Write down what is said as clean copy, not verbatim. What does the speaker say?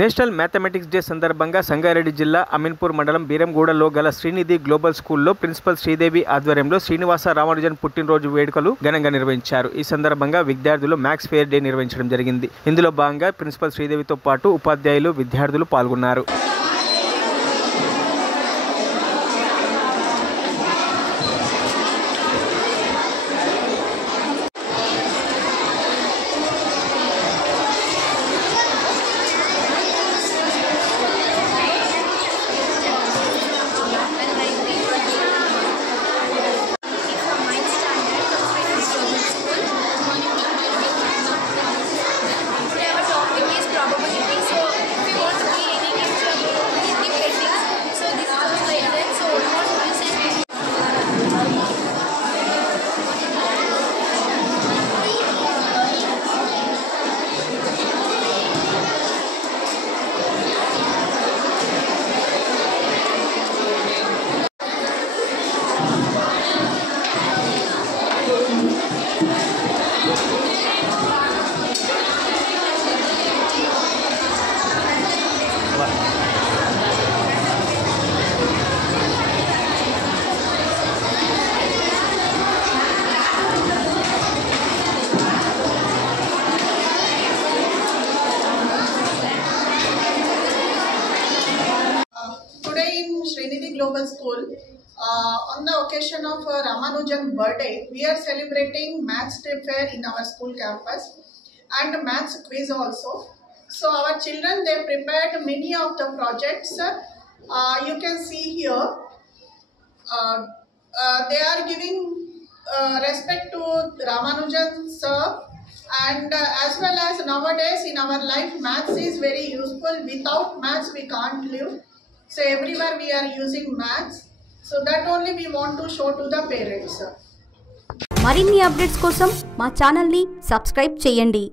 National mathematics day సందర్భంగా సంగారెడ్డి జిల్లా అమీన్పూర్ మండలం బీరంగూడలో గల శ్రీనిధి గ్లోబల్ స్కూల్లో ప్రిన్సిపల్ శ్రీదేవి ఆధ్వర్యంలో శ్రీనివాస రామానుజన్ పుట్టినరోజు వేడుకలు ఘనంగా నిర్వహించారు. ఈ సందర్భంగా విద్యార్థులు మ్యాథ్స్ ఫెయిర్ డే నిర్వహించడం జరిగింది. ఇందులో భాగంగా ప్రిన్సిపల్ శ్రీదేవితో పాటు ఉపాధ్యాయులు, విద్యార్థులు పాల్గొన్నారు. Today in Srinidhi Global School, on the occasion of Ramanujan birthday, we are celebrating Maths Day Fair in our school campus and Maths quiz also. So our children, they prepared many of the projects. You can see here, they are giving respect to Ramanujan sir, and as well as nowadays in our life, Maths is very useful. Without Maths, we can't live. So everywhere we are using Maths. So that only we want to show to the parents. మరిన్ని అప్డేట్స్ కోసం మా ఛానల్ ని సబ్స్క్రైబ్ చేయండి.